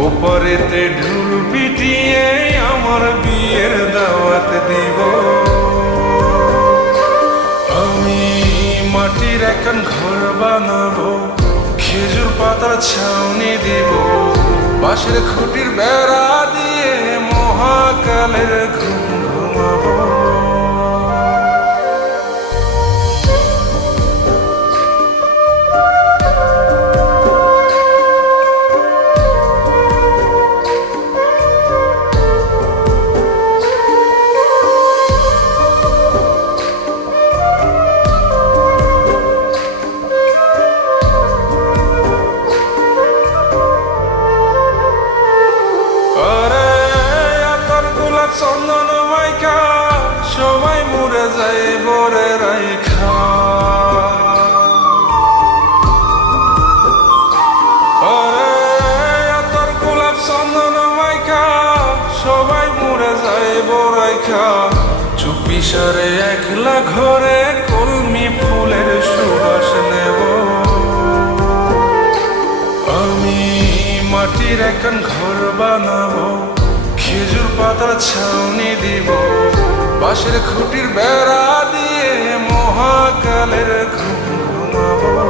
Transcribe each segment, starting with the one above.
ওপরেতে ঢুল পিটিয়ে আমার বিয়ের দাওয়াত দিব। আমি মাটির এখন ঘর বানাবো, খেজুর পাতার ছাউনি দিব, বাঁশের খুঁটির বেড়া চন্দন মাইকা, সবাই মরে যায় বরে রাইখা। চন্দন সবাই মরে যায় বরাইখা চুপি একলা ঘরে কলমি ফুলের সুবাস নেব। আমি মাটির এখন ঘর বানাবো। পাতার ছাউনি দিব। বাঁশের খুঁটির বেড়া দিয়ে মহাকালের ঘুম ঘুমাবো।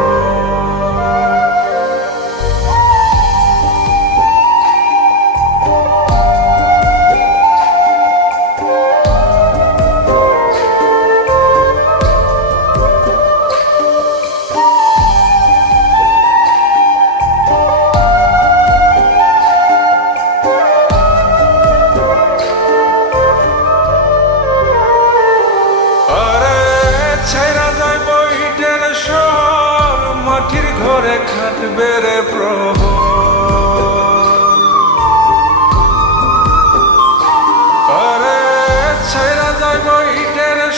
ঘরে খাটবে রে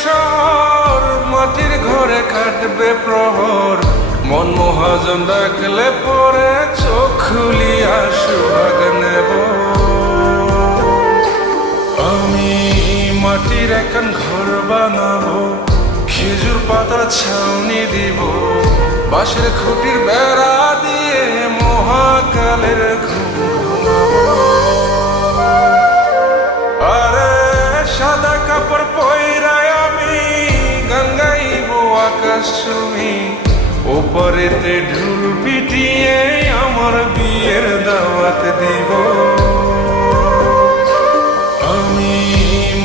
শহর মাটির ঘরে খাটবে প্রহর। মন মহাজন ডাকলে পরে চোখ খুলিয়া সুহাগ নেব। আমি মাটির এখন ঘর বানাবো, খেজুর পাতার ছাউনি দিব। বাঁশের খুঁটির বেড়া দিয়ে মহাকালের আরে সাদা কাপড় পয়রায় আমি গঙ্গাইব আকাশ ওপরেতে ঢুল পিটিয়ে আমার বিয়ের দাওয়াত দিব। আমি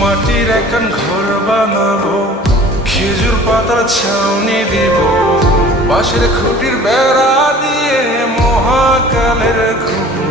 মাটির এখন ঘর বানাবো, খেজুর পাতার ছাউনি দিব। বাঁশের খুঁটির বেড়া দিয়ে মহাকালের ঘুম।